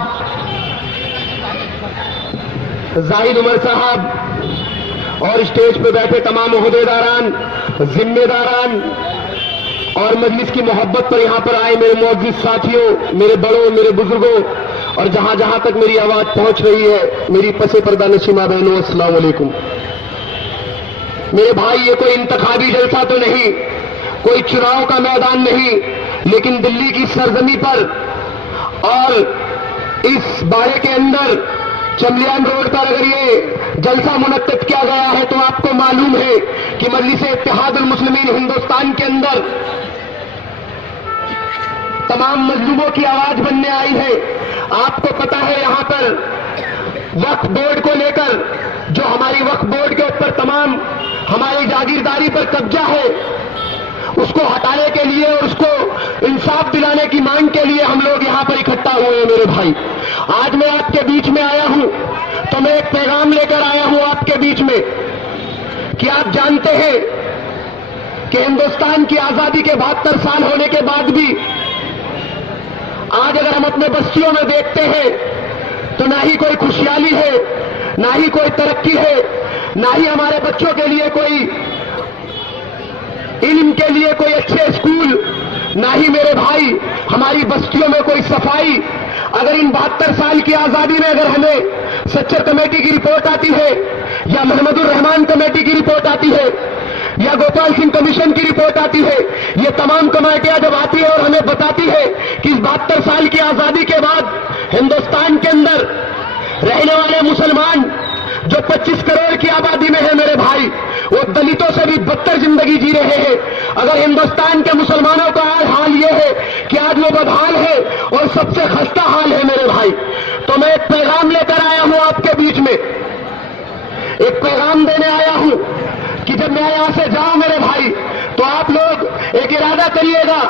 صاحب, زاہد عمر صاحب اور اسٹیج پہ بیٹھے تمام عہدیداران, ذمہ داران اور مجلس کی محبت پر یہاں پر آئے میرے معزز ساتھیوں, میرے بڑوں, میرے بزرگوں اور جہاں جہاں تک میری آواز پہنچ رہی ہے میری پس پردہ نشیمہ بہنوں, السلام علیکم. میرے بھائی, یہ کوئی انتخابی جلسہ تو نہیں, کوئی چناؤ کا میدان نہیں, لیکن دلی کی سرزمین پر اور اس باڑے کے اندر چملیان روڈ پر اگر یہ جلسہ منعقد کیا گیا ہے تو آپ کو معلوم ہے کہ مجلس اتحاد المسلمین ہندوستان کے اندر تمام مظلوموں کی آواز بننے آئی ہے. آپ کو پتا ہے یہاں پر وقف بورڈ کو لے کر جو ہماری وقف بورڈ کے اوپر تمام ہماری جاگیرداری پر قبضہ ہے اس کو ہٹانے کے لیے اور اس کو انصاف دلانے کی مانگ کے لیے ہم لوگ یہاں پر اکٹھا ہوئے ہیں. میرے بھائی, آج میں آپ کے بیچ میں آیا ہوں تو میں ایک پیغام لے کر آیا ہوں آپ کے بیچ میں کہ آپ جانتے ہیں کہ ہندوستان کی آزادی کے 72 سال ہونے کے بعد بھی آج اگر ہم اپنے بستیوں میں دیکھتے ہیں تو نہ ہی کوئی خوشحالی ہے, نہ ہی کوئی ترقی ہے, نہ ہی ہمارے بچوں کے لیے کوئی علم کے لیے کوئی اچھے اسکول, نہ ہی میرے بھائی ہماری بستیوں میں کوئی صفائی. اگر ان 72 سال کی آزادی میں اگر ہمیں سچر کمیٹی کی رپورٹ آتی ہے یا محمد الرحمان کمیٹی کی رپورٹ آتی ہے یا گوپال سنگھ کمیشن کی رپورٹ آتی ہے, یہ تمام کمیٹیاں جب آتی ہے اور ہمیں بتاتی ہے کہ اس 72 سال کی آزادی کے بعد ہندوستان کے اندر رہنے والے مسلمان جو 25 کروڑ کی آبادی میں ہے میرے بھائی, وہ دلتوں سے بھی بدتر زندگی جی رہے ہیں. اگر ہندوستان کے مسلمانوں کا آج حال یہ ہے کہ آج وہ بدحال ہے اور سب سے خستہ حال ہے میرے بھائی, تو میں ایک پیغام لے کر آیا ہوں آپ کے بیچ میں, ایک پیغام دینے آیا ہوں کہ جب میں یہاں سے جاؤں میرے بھائی تو آپ لوگ ایک ارادہ کریے گا,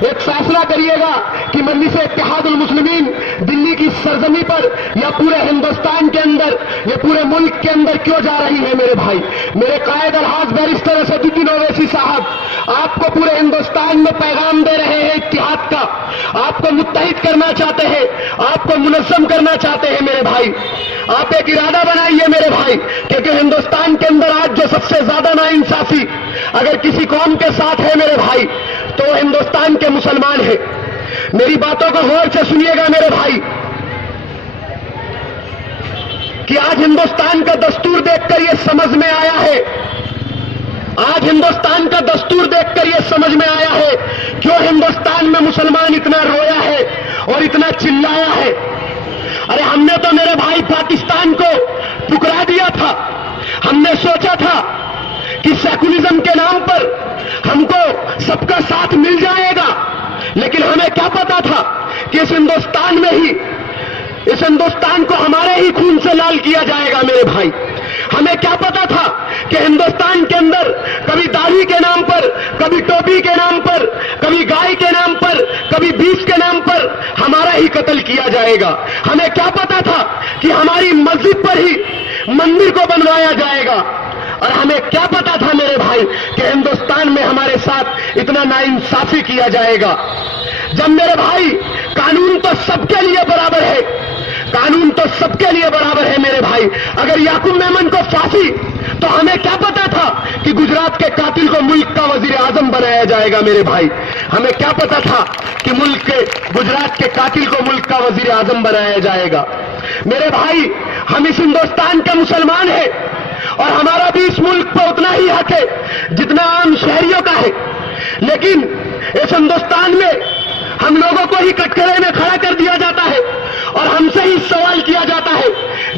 ایک فیصلہ کریے گا کہ مجلس اتحاد المسلمین دلی کی سرزمین پر یا پورے ہندوستان کے اندر یا پورے ملک کے اندر کیوں جا رہی ہے میرے بھائی. میرے قائد الحاظ بیرسٹر اسدالدین اویسی صاحب آپ کو پورے ہندوستان میں پیغام دے رہے ہیں اتحاد کا, آپ کو متحد کرنا چاہتے ہیں, آپ کو منظم کرنا چاہتے ہیں میرے بھائی. آپ ایک ارادہ بنائیے میرے بھائی, کیونکہ ہندوستان کے اندر آج جو سب سے زیادہ ناانصافی اگر کسی قوم کے ساتھ ہے میرے بھائی تو وہ ہندوستان کے مسلمان ہیں. میری باتوں کو غور سے سنیے گا میرے بھائی کہ آج ہندوستان کا دستور دیکھ کر یہ سمجھ میں آیا ہے, آج ہندوستان کا دستور دیکھ کر یہ سمجھ میں آیا ہے کیوں ہندوستان میں مسلمان اتنا رویا ہے اور اتنا چلایا ہے. ارے ہم نے تو میرے بھائی پاکستان کو ٹکرا دیا تھا, ہم نے سوچا تھا کہ سیکولرزم کے نام پر ہم کو سب کا ساتھ مل جائے گا, لیکن ہمیں کیا پتا تھا کہ اس ہندوستان میں ہی اس ہندوستان کو ہمارے ہی خون سے لال کیا جائے گا میرے بھائی. ہمیں کیا پتا تھا کہ ہندوستان کے اندر کبھی داڑھی کے نام پر, کبھی ٹوپی کے نام پر, کبھی گائے کے نام پر, کبھی بیس کے نام پر ہمارا ہی قتل کیا جائے گا. ہمیں کیا پتا تھا کہ ہماری مسجد پر ہی مندر کو بنوایا جائے گا, اور ہمیں کیا پتا تھا میرے بھائی کہ ہندوستان میں ہمارے ساتھ اتنا ناانصافی کیا جائے گا. جب میرے بھائی قانون تو سب کے لیے برابر ہے, قانون تو سب کے لیے برابر ہے میرے بھائی. اگر یعقوب میمن کو پھانسی تو ہمیں کیا پتا تھا کہ گجرات کے قاتل کو ملک کا وزیر اعظم بنایا جائے گا میرے بھائی. ہمیں کیا پتا تھا کہ گجرات کے قاتل کو ملک کا وزیر اعظم بنایا جائے گا. میرے بھائی ہم اس ہندوستان کے مسلمان ہیں اور ہمارا بھی اس ملک پر اتنا ہی حق ہے جتنا عام شہریوں کا ہے, لیکن اس ہندوستان میں ہم لوگوں کو ہی کٹکرے میں کھڑا کر دیا جاتا ہے اور ہم سے ہی سوال کیا جاتا ہے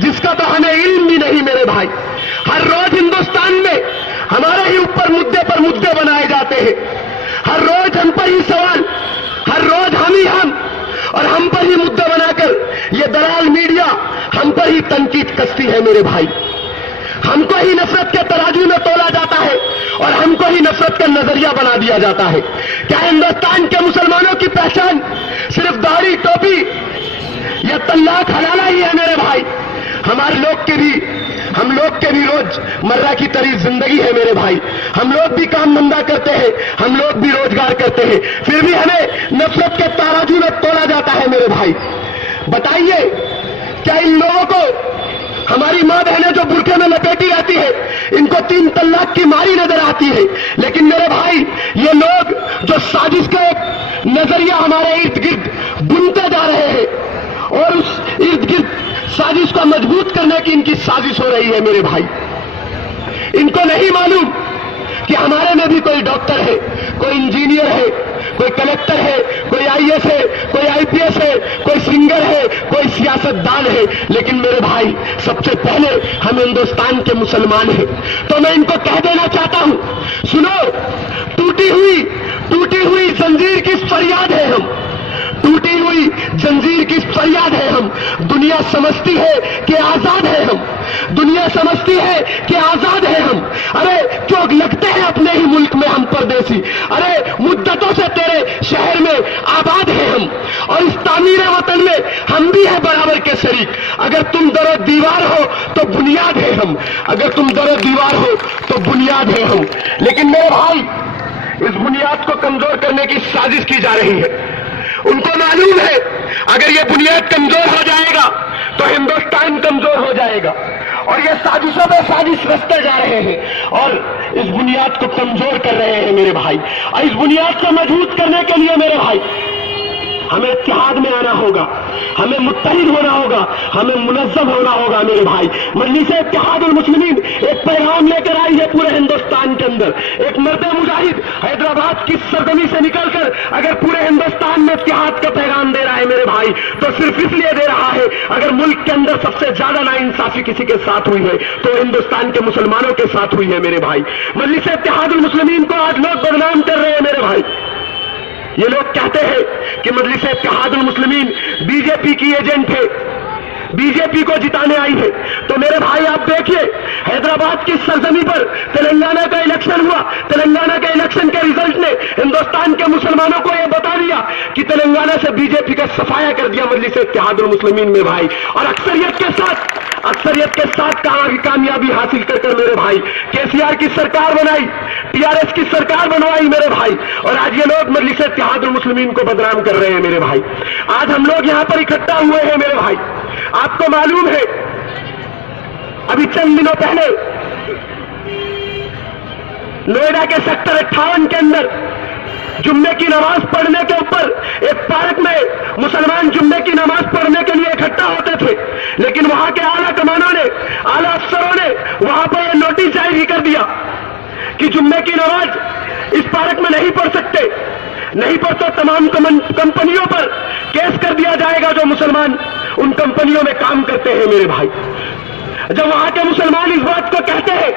جس کا تو ہمیں علم بھی نہیں میرے بھائی. ہر روز ہندوستان میں ہمارے ہی اوپر مدے پر مدے بنائے جاتے ہیں, ہر روز ہم پر ہی سوال, ہر روز ہم ہی اور ہم پر ہی مدے بنا کر یہ دلال میڈیا ہم پر ہی تنقید کستی ہے میرے بھائی. ہم کو ہی نفرت کے ترازو میں تولا جاتا ہے اور ہم کو ہی نفرت کا نظریہ بنا دیا جاتا ہے. کیا ہندوستان کے مسلمانوں کی پہچان صرف داڑھی ٹوپی یا تلاق حلالہ ہی ہے میرے بھائی؟ ہم لوگ کے بھی روز مرہ کی طرح زندگی ہے میرے بھائی. ہم لوگ بھی کام دھندا کرتے ہیں, ہم لوگ بھی روزگار کرتے ہیں, پھر بھی ہمیں نفرت کے ترازو میں تولا جاتا ہے میرے بھائی. بتائیے کیا ان لوگوں کو ہماری ماں بہنیں جو برقعے میں لپیٹی رہتی ہے ان کو 3 طلاق کی ماری نظر آتی ہے؟ لیکن میرے بھائی یہ لوگ جو سازش کا ایک نظریہ ہمارے ارد گرد بنتے جا رہے ہیں اور اس ارد گرد سازش کو مضبوط کرنے کی ان کی سازش ہو رہی ہے میرے بھائی، ان کو نہیں معلوم کہ ہمارے میں بھی کوئی ڈاکٹر ہے، کوئی انجینئر ہے، کوئی کلکٹر ہے، کوئی آئی ایس ہے، کوئی آئی پی ایس ہے، کوئی سنگر ہے، کوئی سیاست دان ہے، لیکن میرے بھائی سب سے پہلے ہم ہندوستان کے مسلمان ہیں۔ تو میں ان کو کہہ دینا چاہتا ہوں، سنو، ٹوٹی ہوئی زنجیر کی فریاد ہے ہم، ٹوٹی ہوئی زنجیر کی فریاد ہے ہم۔ دنیا سمجھتی ہے کہ آزاد ہے ہم، دنیا سمجھتی ہے کہ آزاد ہے ہم۔ ارے کیوں لگتے ہیں اپنے ہی ملک میں ہم پردیسی؟ ارے مدتوں سے تیرے شہر میں آباد ہیں ہم، اور اس تعمیر وطن میں ہم بھی ہیں برابر کے شریک۔ اگر تم در و دیوار ہو تو بنیاد ہے ہم، اگر تم در و دیوار ہو تو بنیاد ہے ہم۔ لیکن میرے بھائی اس بنیاد کو کمزور کرنے کی سازش کی جا رہی ہے۔ ان کو معلوم ہے اگر یہ بنیاد کمزور ہو جائے گا تو ہندوستان کمزور ہو جائے گا، اور یہ سازشوں پہ سازش رچتے جا رہے ہیں اور اس بنیاد کو کمزور کر رہے ہیں میرے بھائی۔ اور اس بنیاد کو مضبوط کرنے کے لیے میرے بھائی ہمیں اتحاد میں آنا ہوگا، ہمیں متحد ہونا ہوگا، ہمیں منظم ہونا ہوگا میرے بھائی۔ مجلس اتحاد المسلمین ایک پیغام لے کر آئی ہے پورے ہندوستان کے اندر۔ ایک مرد مجاہد حیدرآباد کی سرزمین سے نکل کر اگر پورے ہندوستان میں اتحاد کا پیغام دے رہا ہے میرے بھائی تو صرف اس لیے دے رہا ہے اگر ملک کے اندر سب سے زیادہ ناانصافی کسی کے ساتھ ہوئی ہے تو ہندوستان کے مسلمانوں کے ساتھ ہوئی ہے میرے بھائی۔ مجلس اتحاد المسلمین کو آج لوگ بدنام کر رہے ہیں میرے بھائی۔ یہ لوگ کہتے ہیں کہ مجلس اتحاد المسلمین بی جے پی کی ایجنٹ ہے، بی جے پی کو جتانے آئی ہے۔ تو میرے بھائی آپ دیکھیے حیدرآباد کی سرزمین پر تلنگانہ کا الیکشن ہوا، تلنگانہ کے الیکشن کے ریزلٹ نے ہندوستان کے مسلمانوں کو یہ بتا دیا کہ تلنگانہ سے بی جے پی کا صفایا کر دیا مجلس اتحاد المسلمین میں بھائی، اور اکثریت کے ساتھ کامیابی حاصل کر کر میرے بھائی کے سی آر کی سرکار بنائی، ٹی آر ایس کی سرکار بنوائی میرے بھائی، اور آج یہ لوگ مجلس اتحاد المسلمین کو بدنام کر رہے ہیں میرے بھائی۔ آج ہم لوگ یہاں پر اکٹھا ہوئے ہیں میرے بھائی، آپ کو معلوم ہے ابھی چند دنوں پہلے نوئیڈا کے سیکٹر 58 کے اندر جمعے کی نماز پڑھنے کے اوپر ایک پارک میں مسلمان جمعے کی نماز پڑھنے کے لیے اکٹھا ہوتے تھے، لیکن وہاں کے اعلیٰ کمانوں نے، اعلیٰ افسروں نے وہاں پر یہ نوٹس جاری کر دیا کہ جمعے کی نماز اس پارک میں نہیں پڑھ سکتے، نہیں پڑھ تو تمام کمپنیوں پر کیس کر دیا جائے گا جو مسلمان ان کمپنیوں میں کام کرتے ہیں میرے بھائی۔ جب وہاں کے مسلمان اس بات کو کہتے ہیں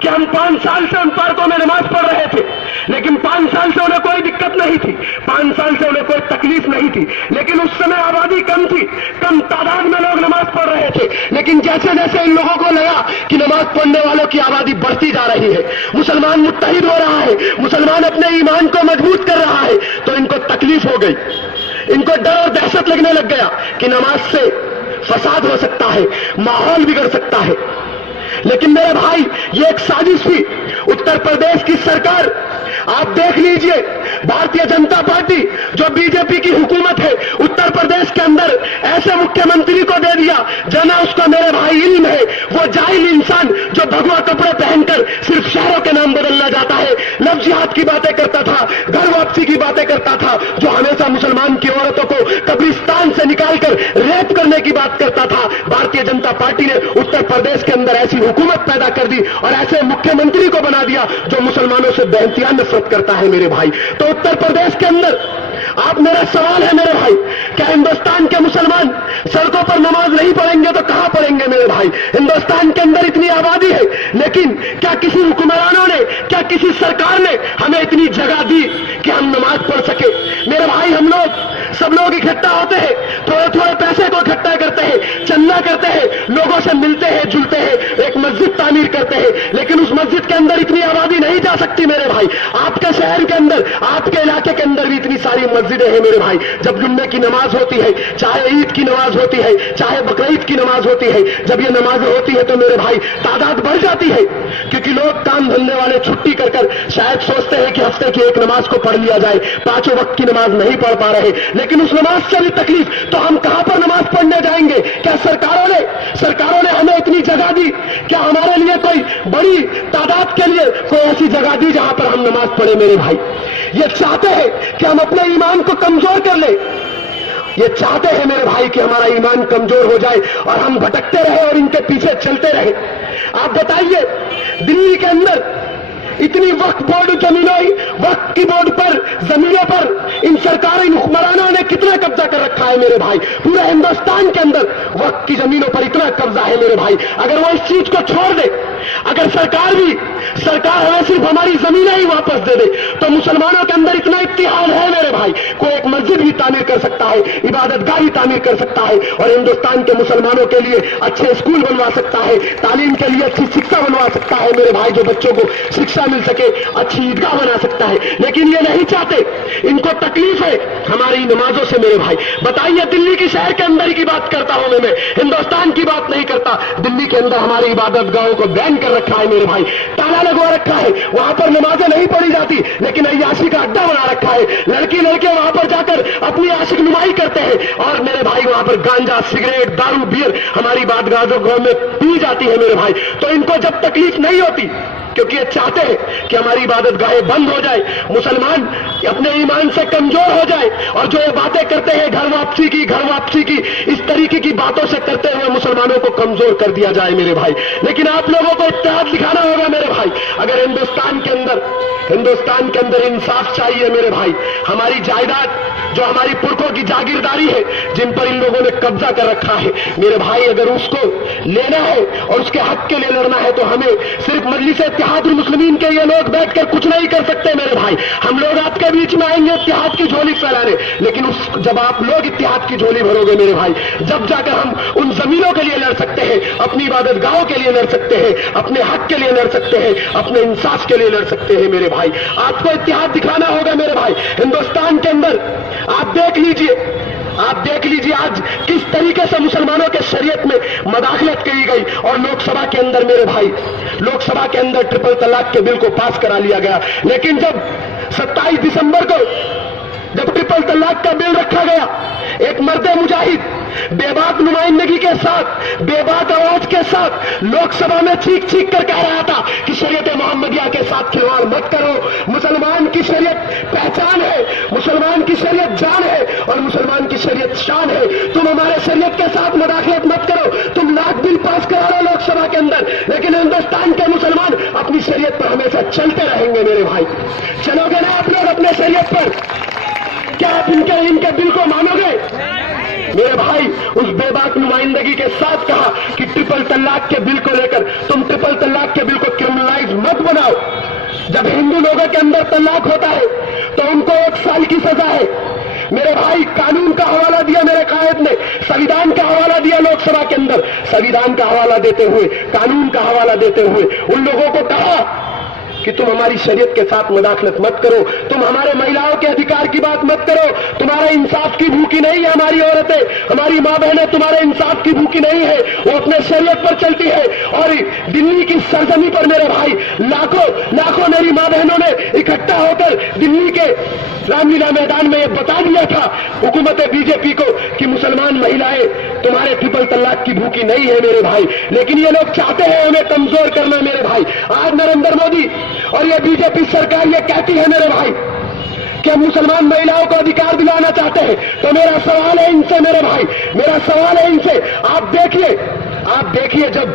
کہ ہم 5 سال سے ان پارکوں میں نماز پڑھ رہے تھے، لیکن 5 سال سے انہیں کوئی دقت نہیں تھی، 5 سال سے انہیں کوئی تکلیف نہیں تھی، لیکن اس سمے آبادی کم تھی، کم تعداد میں لوگ نماز پڑھ رہے تھے، لیکن جیسے جیسے ان لوگوں کو لگا کہ نماز پڑھنے والوں کی آبادی بڑھتی جا رہی ہے، مسلمان متحد ہو رہا ہے، مسلمان اپنے ایمان کو مضبوط کر رہا ہے، تو ان کو تکلیف ہو گئی، ان کو ڈر اور دہشت لگنے لگ گیا کہ نماز سے فساد ہو سکتا ہے، ماحول بگڑ سکتا ہے۔ لیکن میرے بھائی یہ ایک سازش تھی۔ اتر پردیش کی سرکار آپ دیکھ لیجئے، بھارتیہ جنتا پارٹی جو بی جے پی کی حکومت ہے، اتر پردیش کے اندر ایسے مکھیہ منتری کو دے دیا جنا اس کو میرے بھائی علم ہے، وہ جاہل انسان جو بھگوا کپڑے پہن کر صرف شہروں کے نام بدلنا جاتا ہے، لفظ جہاد کی باتیں کرتا تھا، گھر واپسی کی باتیں کرتا تھا، جو ہمیشہ مسلمان کی عورتوں کو قبرستان سے نکال کر ریپ کرنے کی بات کرتا تھا۔ بھارتیہ جنتا پارٹی نے اتر پردیش کے اندر ایسی حکومت پیدا کر دی اور ایسے مکھیہ منتری کو بنا دیا جو مسلمانوں سے بے انتہا نفرت کرتا ہے میرے بھائی۔ تو اتر پردیش کے اندر آپ، میرا سوال ہے میرے بھائی، کیا ہندوستان کے مسلمان سڑکوں پر نماز نہیں پڑھیں گے تو کہاں پڑھیں گے میرے بھائی؟ ہندوستان کے اندر اتنی آبادی ہے، لیکن کیا کسی حکمرانوں نے، کیا کسی سرکار نے ہمیں اتنی جگہ دی کہ ہم نماز پڑھ سکے؟ میرے بھائی ہم لوگ سب لوگ اکٹھا ہوتے ہیں، تھوڑے تھوڑے پیسے کو اکٹھا کرتے ہیں، چندہ کرتے ہیں، لوگوں سے ملتے ہیں، جلتے ہیں، ایک مسجد تعمیر کرتے ہیں، لیکن اس مسجد کے اندر اتنی آبادی نہیں جا سکتی میرے بھائی۔ آپ کے شہر کے اندر، آپ کے علاقے کے اندر بھی اتنی ساری مسجدیں ہیں میرے بھائی. جب جمعے کی نماز ہوتی ہے، چاہے عید کی نماز ہوتی ہے، چاہے بقرعید کی نماز ہوتی ہے، جب یہ نمازیں ہوتی ہے تو میرے بھائی تعداد بڑھ جاتی ہے، کیونکہ لوگ کام دھندے والے چھٹی کر کر شاید سوچتے ہیں کہ ہفتے کی ایک نماز کو پڑھ لیا جائے، پانچوں وقت کی نماز نہیں پڑھ پا رہے، لیکن اس نماز سے بھی تکلیف، تو ہم کہاں پر نماز پڑھنے جائیں گے؟ کیا سرکاروں نے ہمیں اتنی جگہ دی؟ کیا ہمارے لیے کوئی بڑی تعداد کے لیے کوئی ایسی جگہ دی جہاں پر ہم نماز پڑھیں؟ میرے بھائی یہ چاہتے ہیں کہ ہم اپنے ایمان کو کمزور کر لیں، یہ چاہتے ہیں میرے بھائی کہ ہمارا ایمان کمزور ہو جائے اور ہم بھٹکتے رہے اور ان کے پیچھے چلتے رہے. آپ بتائیے دلی کے اندر اتنی وقف بورڈ وقف کی بورڈ پر زمینوں پر ان سرکاری حکمرانوں نے کتنا قبضہ کر رکھا ہے میرے بھائی؟ پورے ہندوستان کے اندر وقف کی زمینوں پر اتنا قبضہ ہے میرے بھائی. اگر وہ اس چیز کو چھوڑ دے، اگر سرکار ہمیں صرف ہماری زمینیں ہی واپس دے دے، تو مسلمانوں کے اندر اتنا اتحاد ہے میرے بھائی، کوئی ایک مسجد بھی تعمیر کر سکتا ہے، عبادت گاہ بھی تعمیر کر سکتا ہے، اور ہندوستان کے مسلمانوں کے لیے اچھے اسکول بنوا سکتا ہے، تعلیم کے لیے اچھی شکشا بنوا سکتا ہے میرے بھائی، جو بچوں کو شکشا مل سکے، اچھی عیدگاہ بنا سکتا ہے. لیکن یہ نہیں چاہتے، ان کو تکلیف ہے ہماری نمازوں سے میرے بھائی. بتائیے دلی کی شہر کے اندر کی بات کرتا ہوں میں ہندوستان کی بات نہیں کرتا. دلی کے اندر ہماری عبادت گاہوں کو بین کر رکھا ہے میرے بھائی، تالا لگوا رکھا ہے، وہاں پر نمازیں نہیں پڑھی جاتی، لیکن عیاشی کا اڈا بنا رکھا ہے. لڑکے وہاں پر جا کر اپنی عاشق نمائی کرتے ہیں، اور میرے بھائی وہاں پر گانجا، سگریٹ، دارو، بیئر ہماری عبادت گاہوں میں پی جاتی ہے میرے بھائی. تو ان کو جب تکلیف نہیں ہوتی، کیونکہ یہ چاہتے ہیں کہ ہماری عبادت گاہیں بند ہو جائے، مسلمان اپنے ایمان سے کمزور ہو جائے، اور جو یہ باتیں کرتے ہیں گھر واپسی کی اس طریقے کی باتوں سے کرتے ہوئے مسلمانوں کو کمزور کر دیا جائے میرے بھائی. لیکن آپ لوگوں کو اتحاد دکھانا ہوگا میرے بھائی. اگر ہندوستان کے اندر انصاف چاہیے میرے بھائی، ہماری جائیداد جو ہماری پرکھوں کی جاگیرداری ہے، جن پر ان لوگوں نے قبضہ کر رکھا ہے میرے بھائی، اگر اس کو لینا ہے اور اس کے حق کے لیے لڑنا ہے، تو ہمیں صرف مجلس اتحاد المسلمین کے یہ لوگ بیٹھ کر کچھ نہیں کر سکتے میرے بھائی. ہم لوگ آپ کے بیچ میں آئیں گے اتحاد کی جھولی پھیلانے، لیکن جب آپ لوگ اتحاد کی جھولی بھرو گے میرے بھائی، جب جا کر ہم ان زمینوں کے لیے لڑ سکتے ہیں، اپنی عبادت گاہوں کے لیے لڑ سکتے ہیں، اپنے حق کے لیے لڑ سکتے ہیں، اپنے انصاف کے لیے لڑ سکتے ہیں میرے بھائی. آپ کو اتحاد دکھانا ہوگا میرے بھائی. ہندوستان کے اندر آپ دیکھ لیجئے آج کس طریقے سے مسلمانوں کے شریعت میں مداخلت کی گئی، اور لوک سبھا کے اندر میرے بھائی، لوک سبھا کے اندر ٹرپل طلاق کے بل کو پاس کرا لیا گیا. لیکن جب 27 دسمبر کو جب ٹرپل طلاق کا بل رکھا گیا، ایک مرد مجاہد بے بات نمائندگی کے ساتھ، بے بات آواز کے ساتھ لوک سبھا میں چیخ کر کہہ رہا تھا کہ شریعت محمدیہ کے ساتھ کھلواڑ مت کرو، مسلمان کی شریعت پہچان ہے، مسلمان کی شریعت جان ہے، اور مسلمان کی شریعت شان ہے. تم ہمارے شریعت کے ساتھ مداخلت مت کرو، تم لاکھ بل پاس کرا رہے لوک سبھا کے اندر، لیکن ہندوستان کے مسلمان اپنی شریعت پر ہمیشہ چلتے رہیں گے میرے بھائی. چلو گے نا آپ لوگ اپنے شریعت پر؟ کیا آپ ان کے بل کو مانو گے میرے بھائی؟ اس بے باک نمائندگی کے ساتھ کہا کہ ٹرپل طلاق کے بل کو لے کر تم ٹرپل طلاق کے بل کو کرمنلائز مت بناؤ. جب ہندو لوگوں کے اندر طلاق ہوتا ہے تو ان کو 1 سال کی سزا ہے میرے بھائی. قانون کا حوالہ دیا میرے قائد نے، سویدھان کا حوالہ دیا لوک سبھا کے اندر، سویدھان کا حوالہ دیتے ہوئے، قانون کا حوالہ دیتے ہوئے ان لوگوں کو کہا کہ تم ہماری شریعت کے ساتھ مداخلت مت کرو، تم ہمارے مہیلاؤں کے ادھیکار کی بات مت کرو، تمہارا انصاف کی بھوکی نہیں ہے ہماری عورتیں، ہماری ماں بہنیں تمہارے انصاف کی بھوکی نہیں ہے، وہ اپنے شریعت پر چلتی ہے. اور دلی کی سرزمین پر میرے بھائی لاکھوں میری ماں بہنوں نے اکٹھا ہو کر دلی کے رام لیلا میدان میں یہ بتا دیا تھا حکومت بی جے پی کو کہ مسلمان مہیلائیں تمہارے ٹرپل طلاق کی بھوکی نہیں ہے میرے بھائی. لیکن یہ لوگ چاہتے ہیں ہمیں کمزور کرنا میرے بھائی. آج نریندر مودی اور یہ بی جے پی سرکار یہ کہتی ہے میرے بھائی کہ ہم مسلمان مہیلاؤں کو ادھیکار دلانا چاہتے ہیں. تو میرا سوال ہے ان سے میرے بھائی، میرا سوال ہے ان سے، آپ دیکھیے جب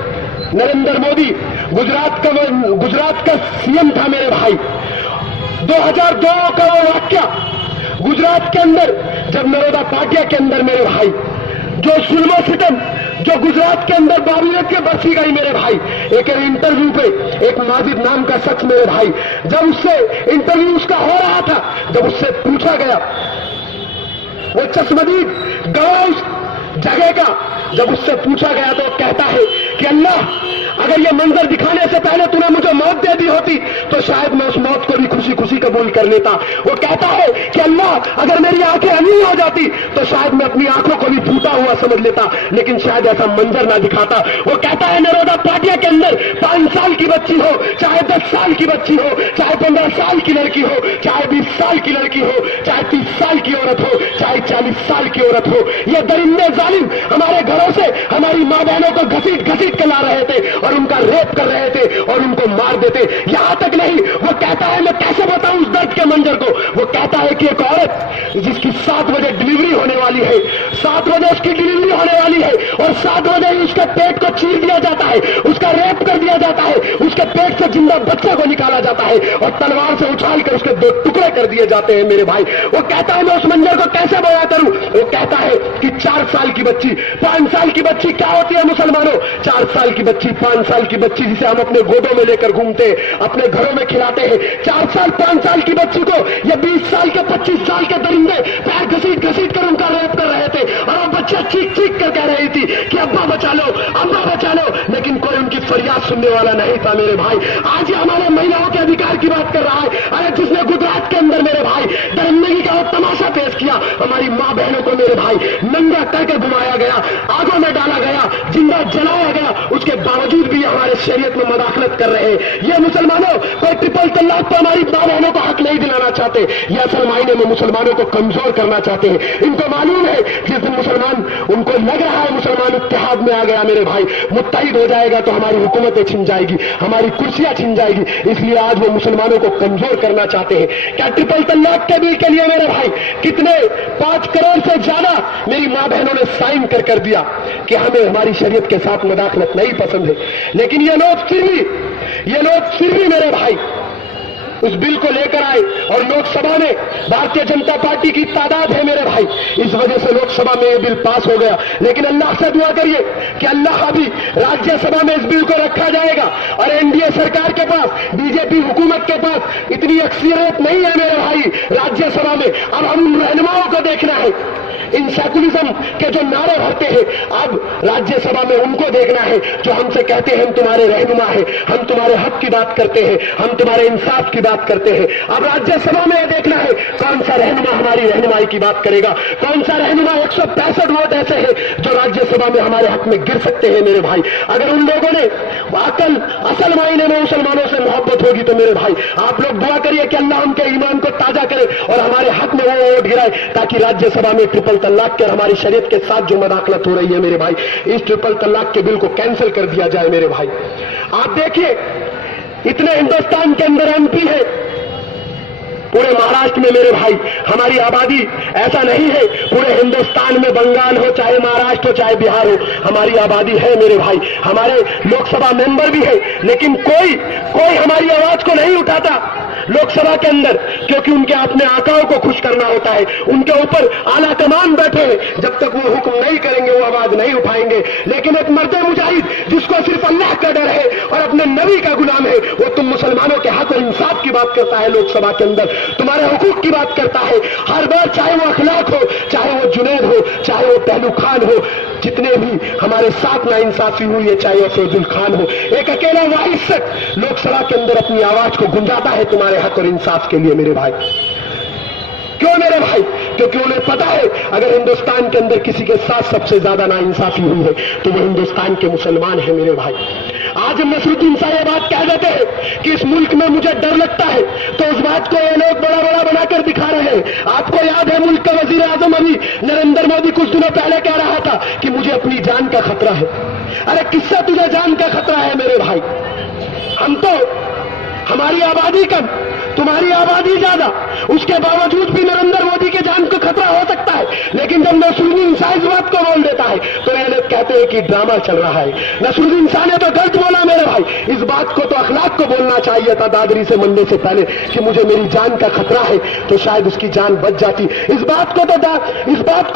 نریندر مودی گجرات کا سی ایم تھا میرے بھائی، 2002 کا وہ واقعہ گجرات کے اندر جب نرودا پاٹیا کے اندر میرے بھائی جو ظلم و ستم جو گجرات کے اندر بابریت کے برسی گئی میرے بھائی. ایک انٹرویو پہ ایک ماجد نام کا شخص میرے بھائی، جب اس سے انٹرویو اس کا ہو رہا تھا، جب اس سے پوچھا گیا، وہ چشمدید گواہ اس جگہ کا جب اس سے پوچھا گیا تو وہ کہتا ہے کہ اللہ اگر یہ منظر دکھانے سے پہلے تمہیں مجھے موت دے دی ہوتی تو شاید میں اس موت کو بھی خوشی خوشی قبول کر لیتا. وہ کہتا ہے کہ اللہ اگر میری آنکھیں اندھی ہو جاتی تو شاید میں اپنی آنکھوں کو بھی پھوٹا ہوا سمجھ لیتا, لیکن شاید ایسا منظر نہ دکھاتا. وہ کہتا ہے نرودا پاٹیا کے اندر 5 سال کی بچی ہو, چاہے 10 سال کی بچی ہو, چاہے 15 سال کی لڑکی ہو, چاہے 20 سال کی لڑکی ہو, چاہے 30 سال کی عورت ہو, چاہے 40 سال کی عورت ہو, یہ درندے ظالم ہمارے گھروں سے ہماری ماں بہنوں کو گھسیٹ گھسیٹ کے لا رہے تھے اور ان کا ریپ کر رہے تھے اور ان کو مار دیتے. یہاں تک نہیں, وہ کہتا ہے میں کیسے بتاؤں اس درد کے منظر کو. وہ کہتا ہے کہ ایک عورت جس کی 7 بجے ڈلیوری ہونے والی ہے, 7 بجے اس کی ڈلیوری ہونے والی ہے اور 7 بجے اس کے پیٹ کو چیر دیا جاتا ہے, اس کا ریپ کر دیا جاتا ہے, اس کے پیٹ سے زندہ بچہ کو نکالا جاتا ہے اور تلوار سے اچھال کر اس کے 2 ٹکڑے کر دیے جاتے ہیں میرے بھائی. وہ کہتا ہے میں اس منظر کو کیسے بیان کروں. وہ کہتا ہے کہ 4 سال کی بچی, 5 سال کی بچی کیا ہوتی ہے مسلمانوں؟ 4 سال کی بچی, 5 سال کی بچی جسے ہم اپنے گودوں میں لے کر گھومتے, اپنے گھروں میں کھلاتے ہیں, 4 سال 5 سال کی بچی کو یہ 20 سال کے 25 سال کے درندے پیر گھسیٹ گھسیٹ کر ان کا ریپ کر رہے تھے اور وہ بچہ چیخ چیخ کر کہہ رہی تھی کہ ابا بچا لو, ابا بچا لو, لیکن کوئی ان کی فریاد سننے والا نہیں تھا میرے بھائی. آج یہ ہمارے مہیلاؤں کے ادھیکار کی بات کر رہا ہے. ارے جس نے گجرات کے اندر میرے بھائی درندگی کا وہ تماشا پیش کیا, ہماری ماں بہنوں کو میرے بھائی ننگا کر کے گھمایا گیا, آگوں میں ڈالا گیا, زندہ جلایا گیا, اس کے باوجود بھی ہمارے شریعت میں مداخلت کر رہے ہیں. یہ مسلمانوں کوئی ٹرپل طلاق تو ہماری ماں بہنوں کو حق نہیں دلانا چاہتے, یہ اصل معنی میں مسلمانوں کو کمزور کرنا چاہتے ہیں. ان کو معلوم ہے جس دن مسلمان, ان کو لگ رہا ہے مسلمان اتحاد میں آ گیا میرے بھائی, متحد ہو جائے گا تو ہماری حکومتیں چھن جائے گی, ہماری کرسیاں چھن جائے گی, اس لیے آج وہ مسلمانوں کو کمزور کرنا چاہتے ہیں. کیا ٹرپل طلاق کے بل کے لیے میرے بھائی کتنے 5 کروڑ سے زیادہ میری ماں بہنوں نے سائن کر دیا کہ ہمیں ہماری شریعت کے ساتھ مداخلت نہیں پسند ہے, لیکن یہ لوگ پھر بھی میرے بھائی اس بل کو لے کر آئے اور لوک سبھا میں بھارتیہ جنتا پارٹی کی تعداد ہے میرے بھائی, اس وجہ سے لوک سبھا میں یہ بل پاس ہو گیا. لیکن اللہ سے دعا کریے کہ اللہ ابھی راجیہ سبھا میں اس بل کو رکھا جائے گا اور این ڈی اے سرکار کے پاس, بی جے پی حکومت کے پاس اتنی اکثریت نہیں ہے میرے بھائی راجیہ سبھا میں. اب ہم رہنماؤں کو دیکھنا ہے, ان سیکولزم کے جو نعرے بھرتے ہیں, اب راجیہ سبھا میں ان کو دیکھنا ہے جو ہم سے کہتے ہیں ہم تمہارے رہنما ہیں, ہم تمہارے حق کی بات کرتے ہیں, ہم تمہارے انصاف کی بات کرتے ہیں. اب راجیہ سبھا میں یہ دیکھنا ہے کون سا رہنما ہماری رہنمائی کی بات کرے گا, کون سا رہنما 165 ووٹ ایسے ہیں جو راجیہ سبھا میں ہمارے حق میں گر سکتے ہیں میرے بھائی. اگر ان لوگوں نے عقل اصل معنی میں مسلمانوں سے محبت ہوگی تو میرے بھائی آپ لوگ دعا کریے کہ اللہ ان کے ایمان کو تازہ کرے اور ہمارے حق میں وہ ووٹ گرائے تاکہ راجیہ سبھا میں ٹرپل طلاق کے ہماری شریعت کے ساتھ جو مداخلت ہو رہی ہے میرے بھائی, اس ٹرپل طلاق کے بل کو کینسل کر دیا جائے میرے بھائی. آپ دیکھیے اتنے ہندوستان کے اندر ایم پی ہے, پورے مہاراشٹر میں میرے بھائی ہماری آبادی ایسا نہیں ہے, پورے ہندوستان میں بنگال ہو چاہے مہاراشٹر ہو چاہے بہار ہو ہماری آبادی ہے میرے بھائی, ہمارے لوک سبھا ممبر بھی ہے, لیکن کوئی ہماری آواز کو نہیں اٹھاتا لوک سبھا کے اندر, کیونکہ ان کے اپنے آقاؤں کو خوش کرنا ہوتا ہے. ان کے اوپر اعلیٰ کمان بیٹھے ہیں, جب تک وہ حکم نہیں کریں گے وہ آواز نہیں اٹھائیں گے. لیکن ایک مرد مجاہد جس کو صرف اللہ کا ڈر ہے اور اپنے نبی کا غلام ہے, وہ تم مسلمانوں کے حق اور انصاف کی بات کرتا ہے لوک سبھا کے اندر, تمہارے حقوق کی بات کرتا ہے ہر بار, چاہے وہ اخلاق ہو, چاہے وہ جنید ہو, چاہے وہ پہلو خان ہو, جتنے بھی ہمارے ساتھ ناانصافی ہوئی ہے, چاہے وہ فیضل خان ہو, ایک اکیلا واحد شخص لوک سبھا کے اندر اپنی آواز کو گنجاتا ہے تمہارے حق اور انصاف کے لیے میرے بھائی. کیوں میرے بھائی؟ کیونکہ انہیں پتا ہے اگر ہندوستان کے اندر کسی کے ساتھ سب سے زیادہ ناانصافی ہوئی ہے تو وہ ہندوستان کے مسلمان ہیں میرے بھائی. آج نصر الدین صاحب یہ بات کہہ دیتے ہیں کہ اس ملک میں مجھے ڈر لگتا ہے, تو اس بات کو یہ لوگ بڑا بڑا بنا کر دکھا رہے ہیں. آپ کو یاد ہے ملک کا وزیر اعظم ابھی نریندر مودی کچھ دنوں پہلے کہہ رہا تھا کہ مجھے اپنی جان کا خطرہ ہے. ارے کس سے تجھے جان کا خطرہ ہے میرے بھائی؟ ہم تو, ہماری آبادی کم, تمہاری آبادی زیادہ, اس کے باوجود بھی نریندر مودی کے جان کو خطرہ ہو سکتا ہے. لیکن جب نصر الدین شاہ اس بات کو بول دیتا ہے تو یہ لوگ کہتے ہیں کہ ڈرامہ چل رہا ہے. نصر الدین شاہ نے تو غلط بولا میرے بھائی, اس بات کو تو اخلاق کو بولنا چاہیے تھا دادری سے منڈے سے پہلے کہ مجھے میری جان کا خطرہ ہے, تو شاید اس کی جان بچ جاتی. اس بات کو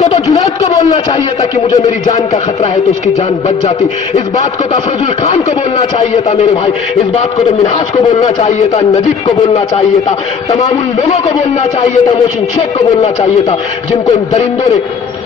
تو جنید کو بولنا چاہیے تھا کہ مجھے میری جان کا خطرہ ہے, تو اس کی جان بچ جاتی. اس بات کو تو فیضل خان کو بولنا چاہیے تھا میرے بھائی, اس بات کو تو منہاج کو بولنا چاہیے تھا, نجیب کو بولنا چاہیے تھا, تمام ان لوگوں کو بولنا چاہیے تھا, محسن شیخ کو بولنا چاہیے تھا, جن کو ان درندوں نے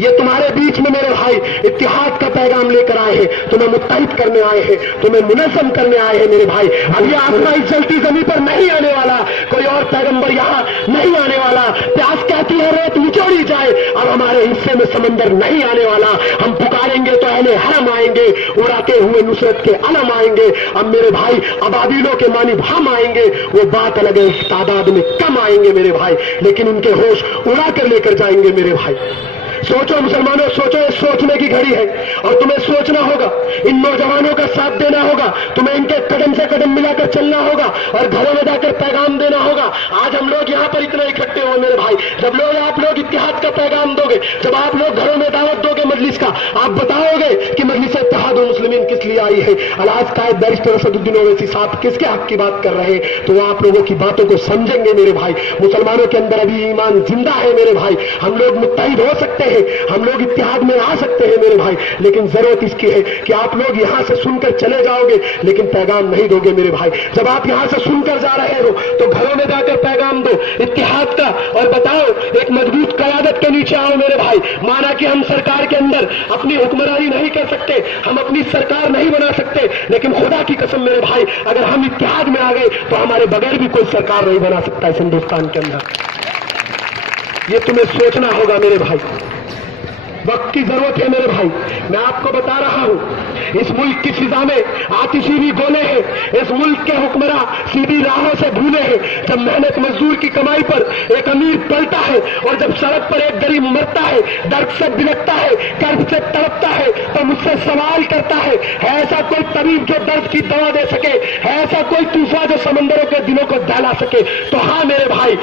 یہ تمہارے بیچ میں میرے بھائی اتحاد کا پیغام لے کر آئے ہیں، تمہیں متحد کرنے آئے ہیں، تمہیں منظم کرنے آئے ہیں میرے بھائی۔ اب یہ آسمائی چلتی زمین پر نہیں آنے والا، کوئی اور پیغمبر یہاں نہیں آنے والا۔ پیاس کہتی ہے ریت نچوڑی جائے، اب ہمارے حصے میں سمندر نہیں آنے والا۔ ہم پکاریں گے تو اہل حرم آئیں گے، اڑاتے ہوئے نصرت کے علم آئیں گے۔ اب میرے بھائی ابابیلوں کے مانند ہم آئیں گے، وہ بات الگ ہے، تعداد میں کم آئیں گے میرے بھائی، لیکن ان کے ہوش اڑا کر لے کر جائیں گے میرے بھائی۔ سوچو مسلمانوں، سوچو، یہ سوچنے کی گھڑی ہے، اور تمہیں سوچنا ہوگا، ان نوجوانوں کا ساتھ دینا ہوگا، تمہیں ان کے قدم سے قدم ملا کر چلنا ہوگا، اور گھروں میں جا کر پیغام دینا ہوگا۔ آج ہم لوگ یہاں پر اتنے اکٹھے ہوئے میرے بھائی، جب آپ لوگ اتحاد کا پیغام دو گے، جب آپ لوگ گھروں میں دعوت دو گے مجلس کا، آپ بتاؤ گے کہ مجلس اتحاد المسلمین کس لیے آئی ہے، الحاج قائد بیرسٹر اسد الدین اویسی صاحب کس کے حق کی بات کر رہے ہیں، تو وہ آپ لوگوں کی باتوں کو سمجھیں گے میرے بھائی۔ مسلمانوں کے اندر ابھی ایمان زندہ ہے میرے بھائی، ہم لوگ متحد ہو سکتے ہیں، ہم لوگ اتحاد میں آ سکتے ہیں میرے بھائی، لیکن ضرورت اس کی ہے کہ آپ لوگ یہاں سے سن کر چلے جاؤ گے لیکن پیغام نہیں دو گے میرے بھائی۔ جب آپ یہاں سے سن کر جا رہے ہو تو گھروں میں جا کر پیغام دو اتحاد کا، اور بتاؤ ایک مضبوط قیادت کے نیچے آؤ میرے بھائی۔ مانا کہ ہم سرکار کے اندر اپنی حکمرانی نہیں کر سکتے، ہم اپنی سرکار نہیں بنا سکتے، لیکن خدا کی قسم میرے بھائی اگر ہم اتحاد میں آ گئے تو ہمارے بغیر بھی کوئی سرکار نہیں بنا سکتا اس ہندوستان کے اندر۔ یہ تمہیں سوچنا ہوگا میرے بھائی، وقت کی ضرورت ہے میرے بھائی۔ میں آپ کو بتا رہا ہوں اس ملک کی فضا میں آتشی بھی گولے ہیں، اس ملک کے حکمراں سیدھی راہوں سے بھولے ہیں۔ جب محنت مزدور کی کمائی پر ایک امیر پلتا ہے، اور جب سڑک پر ایک غریب مرتا ہے، درد سے بلکتا ہے، قرض سے تڑپتا ہے، تو مجھ سے سوال کرتا ہے ایسا کوئی طبیب جو درد کی دوا دے سکے، ایسا کوئی طوفان جو سمندروں کے دلوں کو دہلا سکے؟ تو ہاں میرے بھائی،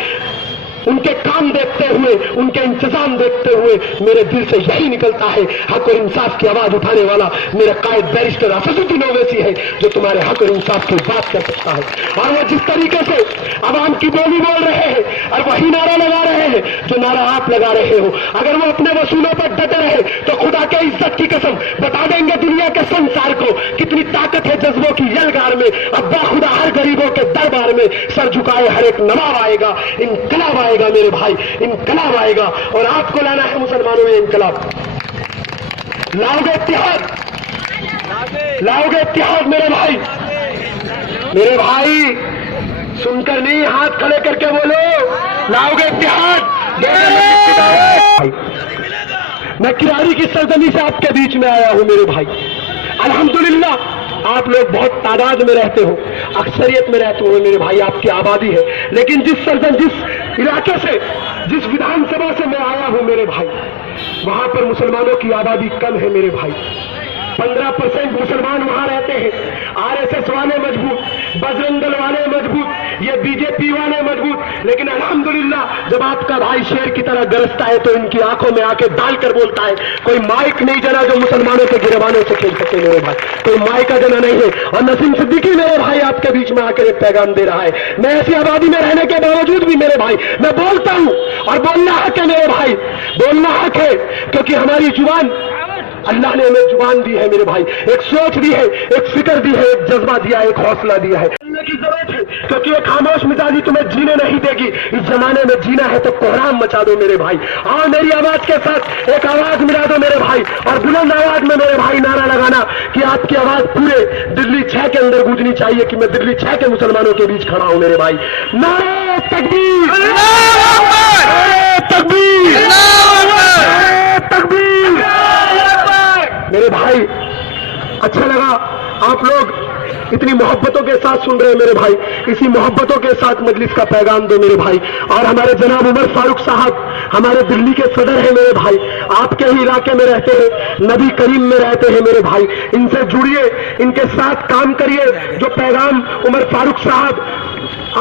ان کے کام دیکھتے ہوئے، ان کے انتظام دیکھتے ہوئے میرے دل سے یہی نکلتا ہے حق اور انصاف کی آواز اٹھانے والا میرا قائد بیرسٹر اسد الدین اویسی ہے جو تمہارے حق اور انصاف کی بات کر سکتا ہے۔ اور وہ جس طریقے سے عوام کی بولی بول رہے ہیں اور وہی نعرہ لگا رہے ہیں جو نعرہ آپ لگا رہے ہو، اگر وہ اپنے وصولوں پر ڈٹے رہے تو خدا کے عزت کی قسم بتا دیں گے دنیا کے سنسار کو کتنی طاقت ہے جذبوں کی یلغار میں۔ اب باخدا ہر غریبوں کے دربار میں سر جھکائے ہر ایک نواب آئے گا، انقلاب آئے گا میرے بھائی، انقلاب آئے گا، اور آپ کو لانا ہے مسلمانوں میں انقلاب۔ لاؤ گے اتحاد، لاؤ گے اتحاد میرے بھائی۔ میرے بھائی سن کر نہیں، ہاتھ کھڑے کر کے بولو، لاؤ گے اتحاد۔ میں کراڑی کی سرزمین سے آپ کے بیچ میں آیا ہوں میرے بھائی، الحمدللہ آپ لوگ بہت تعداد میں رہتے ہو، اکثریت میں رہتے ہو میرے بھائی، آپ کی آبادی ہے، لیکن جس علاقے سے، جس ودھان سبھا سے میں آیا ہوں میرے بھائی، وہاں پر مسلمانوں کی آبادی کم ہے میرے بھائی، 15% مسلمان وہاں رہتے ہیں۔ RSS والے مضبوط، بجرنگ دل والے مضبوط، یہ BJP والے مضبوط، لیکن الحمدللہ جب آپ کا بھائی شیر کی طرح گرجتا ہے تو ان کی آنکھوں میں آ کے ڈال کر بولتا ہے۔ کوئی مائک نہیں جنا جو مسلمانوں کے گریبانوں سے کھیل سکے میرے بھائی، کوئی مائک کا جنا نہیں ہے۔ اور نسیم صدیقی میرے بھائی آپ کے بیچ میں آ کر ایک پیغام دے رہا ہے۔ میں ایسی آبادی میں رہنے کے باوجود بھی میرے بھائی میں بولتا ہوں، اور بولنا حق ہے میرے بھائی، بولنا حق ہے، کیونکہ ہماری زبان، اللہ نے ہمیں زبان دی ہے میرے بھائی، ایک سوچ دی ہے، ایک فکر دی ہے، ایک جذبہ دیا ہے، ایک حوصلہ دیا ہے۔ بولنے کی ضرورت ہے کیونکہ ایک خاموش مزاجی تمہیں جینے نہیں دے گی۔ اس زمانے میں جینا ہے تو کوہرام مچا دو میرے بھائی، اور میری آواز کے ساتھ ایک آواز ملا دو میرے بھائی، اور بلند آواز میں میرے بھائی نعرہ لگانا کہ آپ کی آواز پورے دلی 6 کے اندر گونجنی چاہیے کہ میں دلی 6 کے مسلمانوں کے بیچ کھڑا ہوں میرے بھائی۔ نعرہ تکبیر، نعرہ تکبیر، نعرہ تکبیر۔ میرے بھائی اچھا لگا آپ لوگ اتنی محبتوں کے ساتھ سن رہے ہیں میرے بھائی، اسی محبتوں کے ساتھ مجلس کا پیغام دو میرے بھائی۔ اور ہمارے جناب عمر فاروق صاحب ہمارے دلی کے صدر ہیں میرے بھائی، آپ کے ہی علاقے میں رہتے ہیں، نبی کریم میں رہتے ہیں میرے بھائی، ان سے جڑیے، ان کے ساتھ کام کریے۔ جو پیغام عمر فاروق صاحب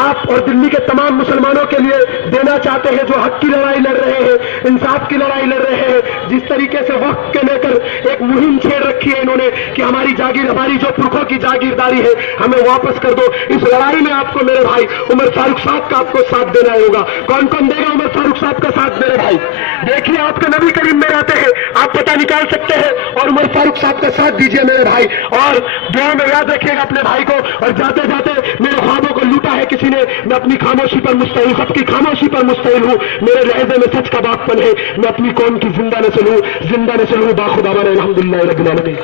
آپ اور دلی کے تمام مسلمانوں کے لیے دینا چاہتے ہیں، جو حق کی لڑائی لڑ رہے ہیں، انصاف کی لڑائی لڑ رہے ہیں، جس طریقے سے وقت کے لے کر ایک مہم چھیڑ رکھی ہے انہوں نے کہ ہماری جاگیر، ہماری جو پرکھوں کی جاگیرداری ہے ہمیں واپس کر دو، اس لڑائی میں آپ کو میرے بھائی عمر فاروق صاحب کا آپ کو ساتھ دینا ہوگا۔ کون کون دے گا عمر فاروق صاحب کا ساتھ میرے بھائی؟ دیکھیے آپ کے نبی کریم میں رہتے ہیں، آپ پتہ نکال سکتے ہیں، اور عمر فاروق صاحب کا ساتھ دیجیے میرے بھائی، اور دعا میں یاد رکھیے گا اپنے بھائی کو، اور جاتے جاتے میرے خوابوں کو لوٹا ہے کہ کسی نے، میں اپنی خاموشی پر مستحیل، خط کی خاموشی پر مستحیل ہوں، میرے لہجے میں سچ کا باغپن ہے، میں اپنی قوم کی زندہ نسل ہوں، باخدا الحمدللہ رب العالمین.